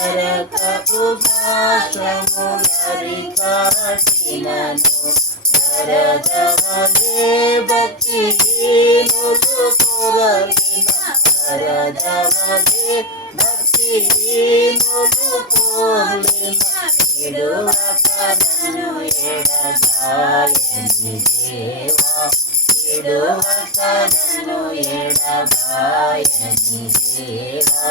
నరకపు భాషము నరికాటినను నరదవదే భక్తి దీనులు పొరలిన నరదవదే భక్తి దీనులు పొరలిన ఇడువకనను ఎడబాయని దేవా ఇడువకనను ఎడబాయని దేవా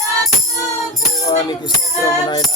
దేవానికి స్తోత్రము నాయన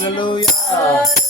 Hallelujah.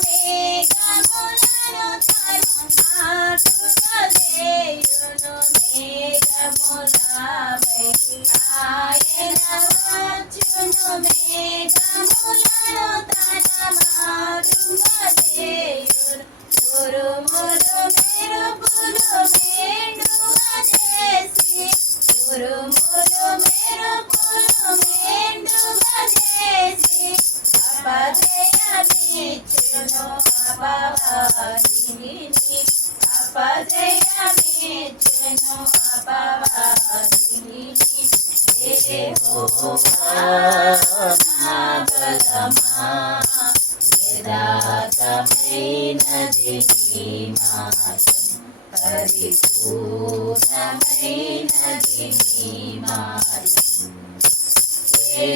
అపవాదిని అపజయమేను అపవాదిని. యథాతమైనది పరిపూర్ణమైనది మాయం ఏ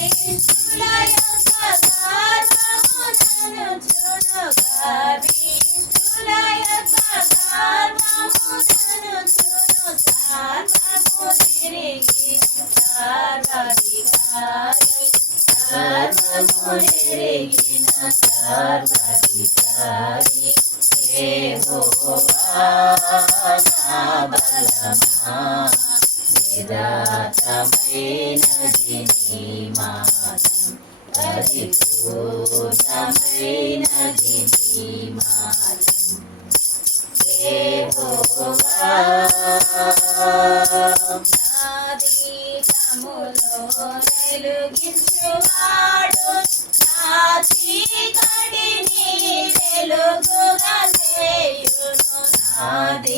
Sarva Dikari, Sarva Dikari, Sarva Dikari, Sarva Dikari, Sarva Dikari, Sarva Dikari, Sarva Dikari, Sarva Dikari, Sarva Dikari, యథార్థమైనది నీ మార్గం పరిపూర్ణమైనది నీ మార్గం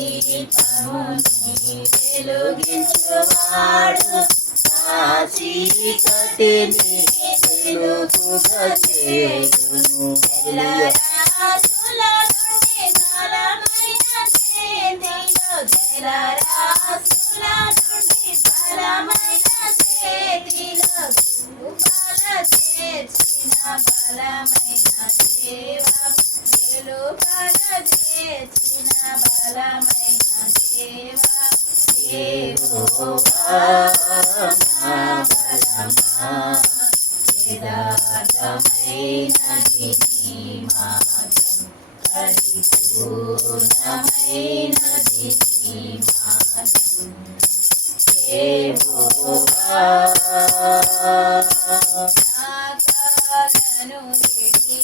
దీపముని వెలుగించువాడు చీకటిని వెలుగుగా చేయును వెలుపల బలమైన దేవ యెహోవా నా బలమా యథార్థమైనది నీ మార్గం పరిపూర్ణమైనది నీ మార్గం యెహోవా నాకాలను విడి